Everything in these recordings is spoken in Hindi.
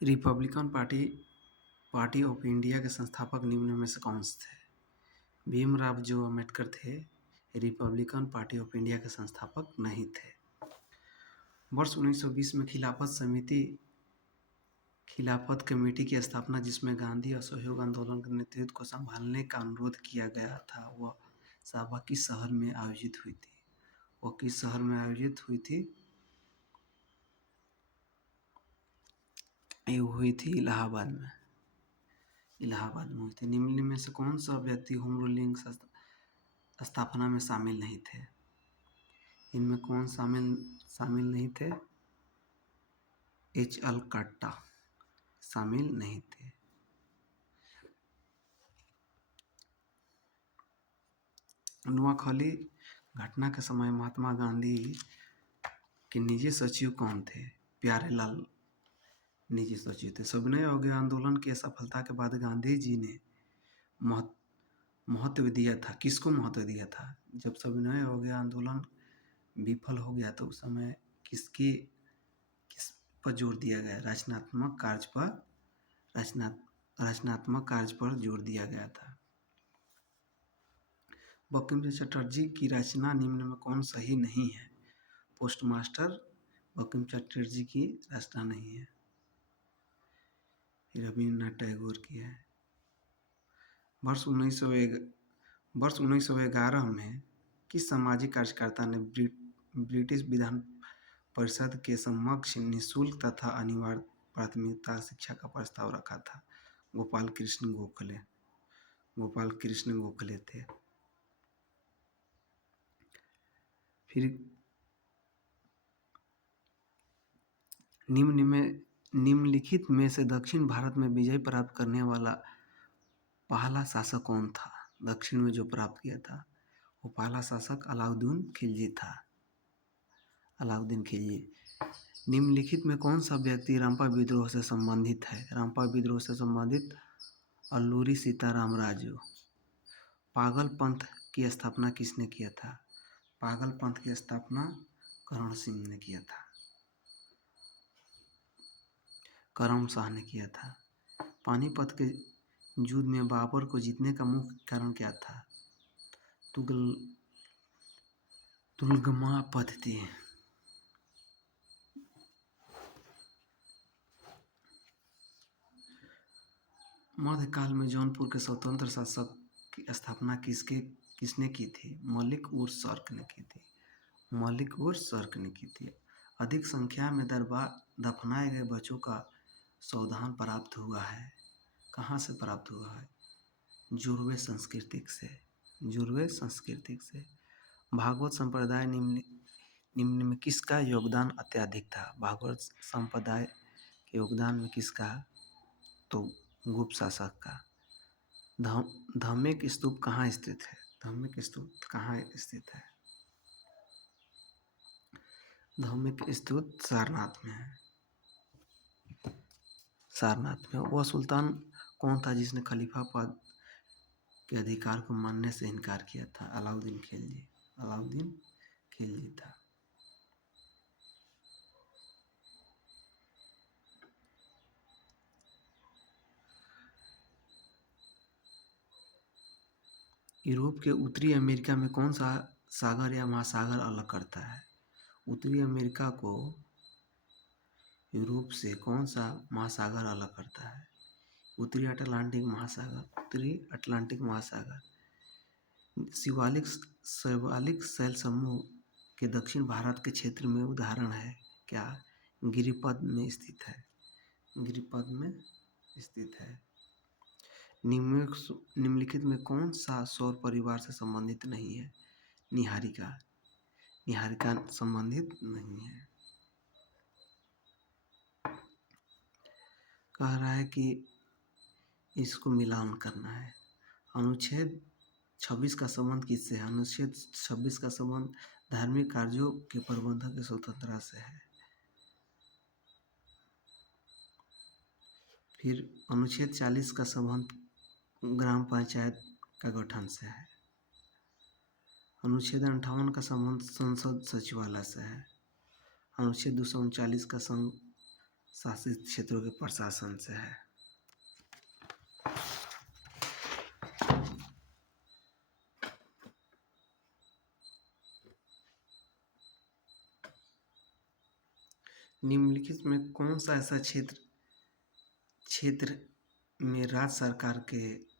Republican party party of India के संस्थापक निम्न में से कौन से थे? भीमराव जो अम्बेडकर थे रिपब्लिकन पार्टी ऑफ इंडिया के संस्थापक नहीं थे। वर्ष 1920 में खिलाफत कमेटी की स्थापना जिसमें गांधी असहयोग आंदोलन के नेतृत्व को संभालने का अनुरोध किया गया था, वह सभा किस शहर में आयोजित हुई थी? वह किस शहर में आयोजित हुई थी? ये हुई थी इलाहाबाद में। इलाहाबाद में हुई थी। निम्न में से कौन सा व्यक्ति होम रूलिंग स्थापना में शामिल नहीं थे? इनमें कौन शामिल नहीं थे? एच.एल. कट्टा शामिल नहीं थे। नुआखली घटना के समय महात्मा गांधी के निजी सचिव कौन थे? प्यारेलाल निजी सचिव थे। सविनय अवज्ञा आंदोलन की सफलता के बाद गांधी जी ने महत्व दिया था। किसको महत्व दिया था? जब सविनय अवज्ञा आंदोलन विफल हो गया तो उस समय किस पर जोर दिया गया? रचनात्मक कार्य पर जोर दिया गया था। बंकिम चंद्र चटर्जी की रचना निम्न में कौन सही नहीं है? पोस्टमास्टर बंकिम चंद्र चटर्जी की रचना नहीं है, रविन्द्रनाथ टैगोर की है। वर्ष 1911 में किस सामाजिक कार्यकर्ता ने ब्रिटिश विधान परिषद के समक्ष निःशुल्क तथा अनिवार्य प्राथमिकता शिक्षा का प्रस्ताव रखा था? गोपाल कृष्ण गोखले थे। फिर निम्नलिखित में से दक्षिण भारत में विजय प्राप्त करने वाला पहला शासक कौन था? दक्षिण में जो प्राप्त किया था वो पहला शासक अलाउद्दीन खिलजी था। अलाउद्दीन खिलजी। निम्नलिखित में कौन सा व्यक्ति रंपा विद्रोह से संबंधित है? रंपा विद्रोह से संबंधित अल्लूरी सीताराम राजू। पागल पंथ की स्थापना किसने किया था? पागल पंथ की स्थापना करण सिंह ने किया था। करम शाह ने किया था। पानीपत के युद्ध में बाबर को जीतने का मुख्य कारण क्या था? तुगलमा पद्धति। मध्यकाल में जौनपुर के स्वतंत्र शासक की स्थापना किसने की थी? मलिक उर शर्क ने की थी। मलिक उर शर्क ने की थी। अधिक संख्या में दफनाए गए बच्चों का सावधान प्राप्त हुआ है। कहाँ से प्राप्त हुआ है? जुर्वे सांस्कृतिक से। भागवत संप्रदाय निम्न में किसका योगदान अत्यधिक था? भागवत संप्रदाय के योगदान में किसका? तो गुप्त शासक का। धम्मिक स्तूप कहाँ स्थित है? धम्मिक स्तूप कहाँ स्थित है? धम्मिक स्तूप सारनाथ में है। सारनाथ में। वह सुल्तान कौन था जिसने खलीफा पद के अधिकार को मानने से इनकार किया था? अलाउद्दीन खिलजी था। यूरोप के उत्तरी अमेरिका में कौन सा सागर या महासागर अलग करता है? उत्तरी अमेरिका को यूरोप से कौन सा महासागर अलग करता है? उत्तरी अटलांटिक महासागर। शिवालिक शैल समूह के दक्षिण भारत के क्षेत्र में उदाहरण है क्या? गिरिपद में स्थित है। निम्नलिखित में कौन सा सौर परिवार से संबंधित नहीं है? निहारिका संबंधित नहीं है। कह रहा है कि इसको मिलान करना है। अनुच्छेद 26 का संबंध किससे है? अनुच्छेद 26 का संबंध धार्मिक कार्यों के प्रबंधन की स्वतंत्रता से है। फिर अनुच्छेद 40 का संबंध ग्राम पंचायत का गठन से है। अनुच्छेद 58 का संबंध संसद सचिवालय से है। अनुच्छेद 239 का शासित क्षेत्रों के प्रशासन से है। निम्नलिखित में कौन सा ऐसा क्षेत्र में राज्य सरकार के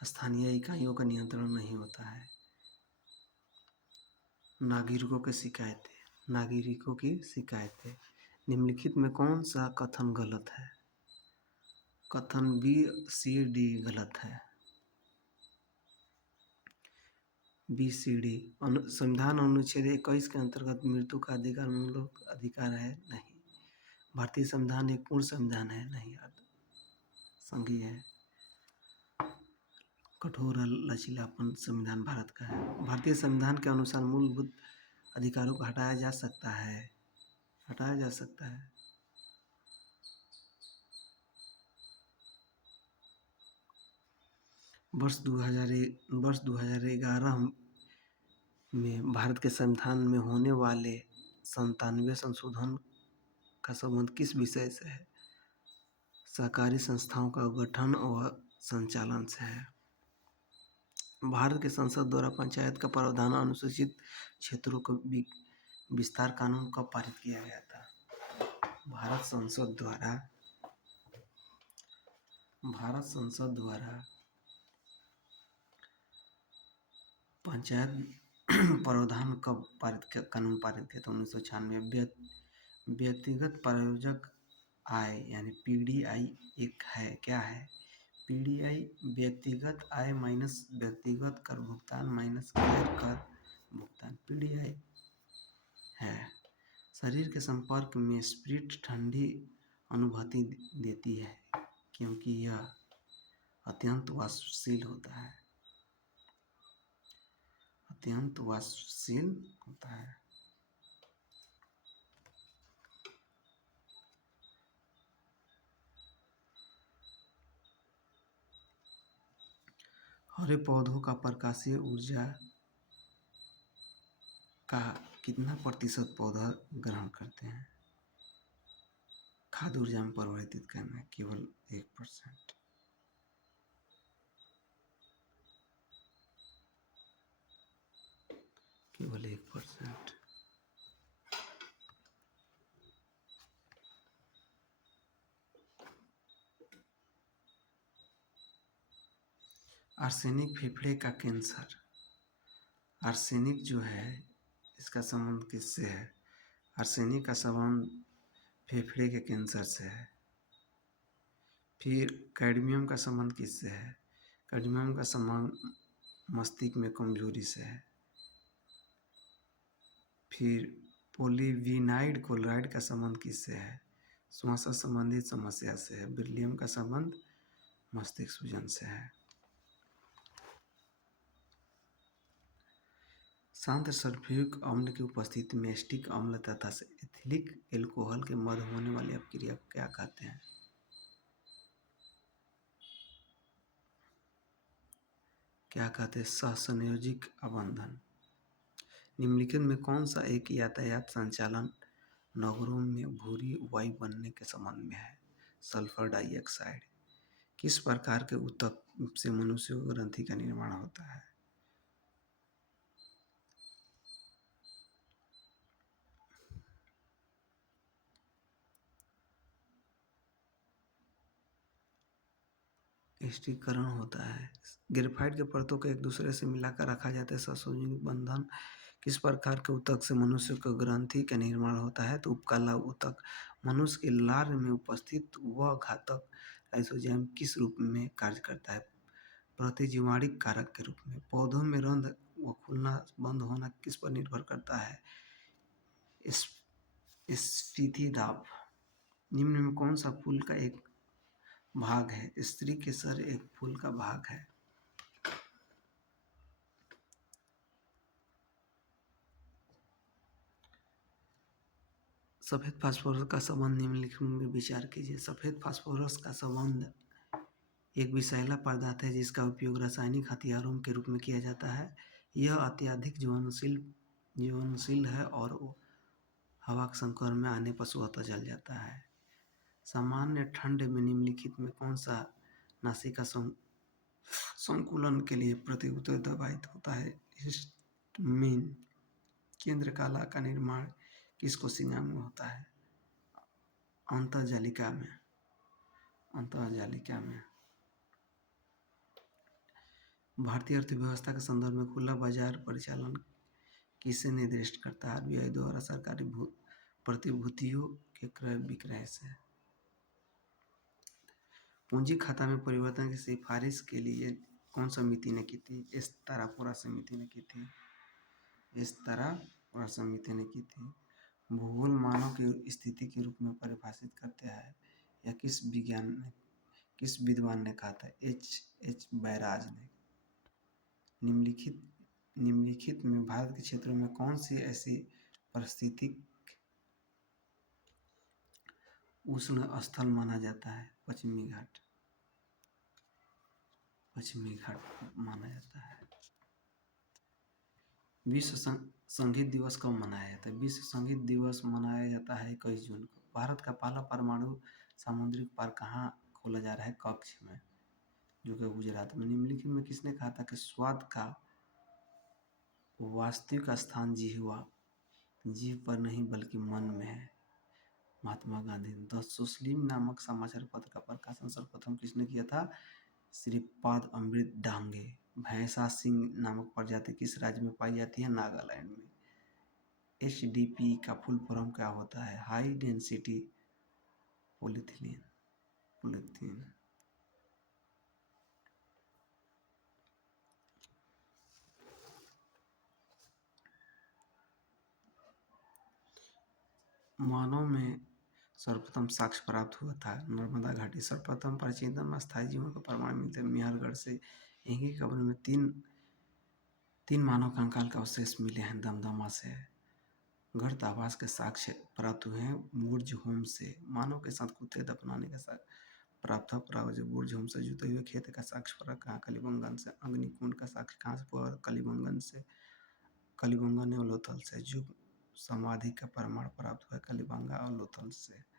स्थानीय इकाइयों का नियंत्रण नहीं होता है? नागरिकों की शिकायतें। निम्नलिखित में कौन सा कथन गलत है? कथन बी, सी, डी गलत है। बी, सी, डी। संविधान अनुच्छेद 21 के अंतर्गत मृत्यु का अधिकार मूलभूत अधिकार है? नहीं। भारतीय संविधान एक पूर्ण संविधान है? नहीं, संघीय है। कठोर लचीलापन संविधान भारत का है। भारतीय संविधान के अनुसार मूलभूत अधिकारों को हटाया जा सकता है। वर्ष 2011 में भारत के संविधान में होने वाले 97 संशोधन का संबंध किस विषय से है? सहकारी संस्थाओं का गठन और संचालन से है। भारत के संसद द्वारा पंचायत का प्रावधान अनुसूचित क्षेत्रों का विस्तार कानून कब पारित किया गया था? भारत संसद द्वारा पंचायत प्रावधान कब कानून पारित किया था? 1996। व्यक्तिगत प्रायोजक आय यानी पीडीआई एक है, क्या है? पीडीआई व्यक्तिगत आय माइनस व्यक्तिगत कर भुगतान माइनस गैर कर भुगतान, पीडीआई है। शरीर के संपर्क में स्प्रिट ठंडी अनुभूति देती है क्योंकि यह अत्यंत वाष्पशील होता है। हरे पौधों का प्रकाशीय ऊर्जा का कितना प्रतिशत पौधा ग्रहण करते हैं? खाद्य ऊर्जा में परिवर्तित करना है केवल 1%। केवल 1%। आर्सेनिक फेफड़े का कैंसर। आर्सेनिक जो है इसका संबंध किससे है? आर्सेनिक का संबंध फेफड़े के कैंसर से है। फिर कैडमियम का संबंध किससे है? कैडमियम का संबंध मस्तिष्क में कमजोरी से है। फिर पॉलीविनाइल क्लोराइड का संबंध किससे है? श्वास संबंधित समस्या से है। बेरिलियम का संबंध मस्तिष्क सूजन से है। शांत सल्फ्यूरिक अम्ल की उपस्थिति में एसिटिक अम्ल तथा एथिलिक एल्कोहल के मध्य होने वाली अपक्रिया को क्या कहते हैं? सहसंयोजिक अबंधन। निम्नलिखित में कौन सा एक यातायात संचालन नगरों में भूरी वायु बनने के संबंध में है? Sulphur dioxide. किस प्रकार के ऊतक से मनुष्य को ग्रंथि का निर्माण होता है? स्टिरीकरण होता है। ग्रेफाइट के परतों को एक दूसरे से मिलाकर रखा जाता है। सहसंयोजिक बंधन। किस प्रकार के ऊतक से मनुष्य को ग्रंथि का निर्माण होता है? तो उपकला ऊतक। मनुष्य के लार में उपस्थित वह घातक लाइसोजाइम किस रूप में कार्य करता है? प्रतिजीवाणिक कारक के रूप में। पौधों में रंध्र व खुलना बंद होना किस पर निर्भर करता है? स्थितिदाब। निम्न में कौन सा फूल का एक भाग है? स्त्री के सर एक फूल का भाग है। सफेद फास्फोरस का संबंध निम्नलिखित में विचार कीजिए। सफेद फास्फोरस का संबंध एक विषैला पदार्थ है जिसका उपयोग रासायनिक हथियारों के रूप में किया जाता है। यह अत्यधिक ज्वलनशील है और हवा के संपर्क में आने पर स्वतः जल जाता है। सामान्य ठंड में निम्नलिखित में कौन सा नासिका संकुलन के लिए प्रति उत्तरदायी होता है? हिस्टामिन। केंद्र काला का निर्माण किस कोशिका में होता है? अंतःजालिका में। अंतःजालिका में। भारतीय अर्थव्यवस्था के संदर्भ में खुला बाजार परिचालन किसे निर्दिष्ट करता है? आरबीआई द्वारा सरकारी प्रतिभूतियों के क्रय विक्रय से। पूंजी खाता में परिवर्तन की सिफारिश के लिए कौन समिति ने की थी? एस्तारापुरा समिति ने की थी। एस्तारापुरा समिति ने की थी। भूगोल मानव की स्थिति के रूप में परिभाषित करते हैं, या किस विद्वान ने कहा था? एच बैराज ने। निम्नलिखित में भारत के क्षेत्रों में कौन सी ऐसी पारिस्थितिक उष्ण स्थल माना जाता है? पश्चिमी घाट। पश्चिमी घाट माना जाता है। विश्व संगीत दिवस कब मनाया जाता है? विश्व संगीत दिवस मनाया जाता है 21 जून को। भारत का पहला परमाणु सामुद्रिक पार्क कहाँ खोला जा रहा है? कच्छ में, जो कि गुजरात में। निम्नलिखित में किसने कहा था कि स्वाद का वास्तविक स्थान जीभ पर नहीं बल्कि मन में है? महात्मा गांधी। द सुस्लीम नामक समाचार पत्र का प्रकाशन सर्वप्रथम किसने किया था? श्रीपाद अमृत डांगे। भैंसा सिंह नामक प्रजाति किस राज्य में पाई जाती है? नागालैंड में। HDP का फुल फॉर्म क्या होता है? High density polythene. मानव में सर्वप्रथम साक्ष्य प्राप्त हुआ था नर्मदा घाटी। सर्वप्रथम प्राचीनतम स्थायी जीवन का प्रमाण मिलते हैं मेहरगढ़ से। एक ही कब्र में तीन मानव कंकाल का अवशेष मिले हैं दमदमा से। गर्त आवास के साक्ष्य प्राप्त हुए हैं बुर्ज होम से। मानव के साथ कुत्ते दफनाने का साक्ष्य प्राप्त हुआ बुर्ज होम से। जुते हुए खेत का साक्ष्य प्राप्त कहाँ? कलिबंगन से। अग्निकुंड का साक्ष्य कहाँ से हुआ? कलिबंगन से। कलिबंगन और लोथल से। युग समाधि का प्रमाण प्राप्त हुआ कलिबंगा और लोथल से।